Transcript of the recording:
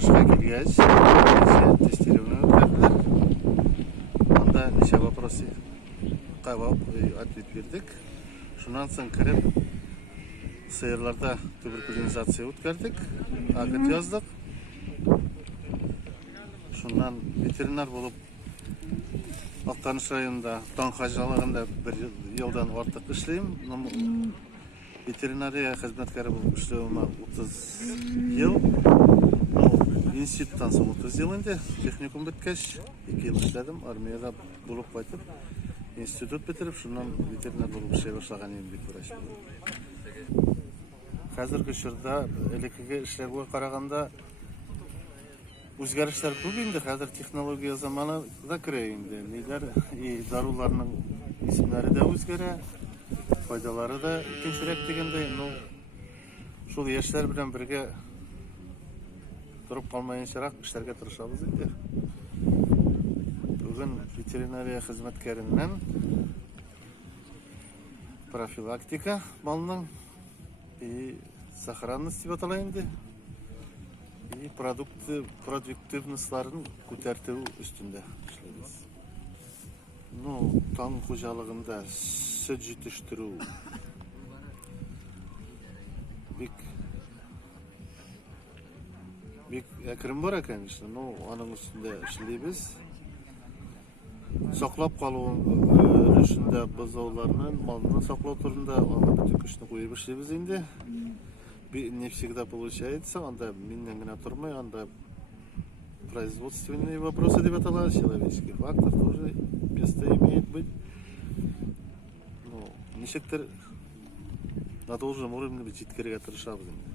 отырышқа келгенше тестирование өткерділер. Анда неше вопросы ответ бердік. Шунан соң кіріп сиырларда туберкулинизация өткердік, акт яздық. Шунан ветеринар болып Актаныш районында Таң қажалығында бір елдан артық ішлеймін. Ветеринария хезмәткәре болып эшләвемә 30 ел. Институттан соң 30 ел инде. Техникум беткәч, 2 ел эшләдем. Армияда булып кайтып, институт бетереп, шуннан ветеринар булып эшләй башлаган идем, бит врач. Хәзерге чорда элеккеге эшләргә караганда үзгәрешләр күп инде. Хәзер технология заманы да керә инде. Ниләр и даруларның исемнәре дә үзгәрә. Файдалары да икенчерәк дигәндәй, шул яшьләр белән бергә торып калмаенчарак эшләргә тырышабыз инде. Бүген ветеринария хезмәткәреннән профилактика малның и сохранность дип атала инде. И продуктивностьларын күтәртү өстендә эшләбез. Таң хуҗалыгында сөт җитештерү бик әкрен бара, конечно, аның өстендә эшлибез. Саклап калу өлешендә бозауларны, малны саклау турында аңа бөтен көчне куеп эшлибез инде. Не всегда получается, анда миннән генә тормый, анда производственные вопросы дип атала, человеческий фактор тоже место имеет быть. Ничектер на должном уровне җиткерергә тырышабыз инде.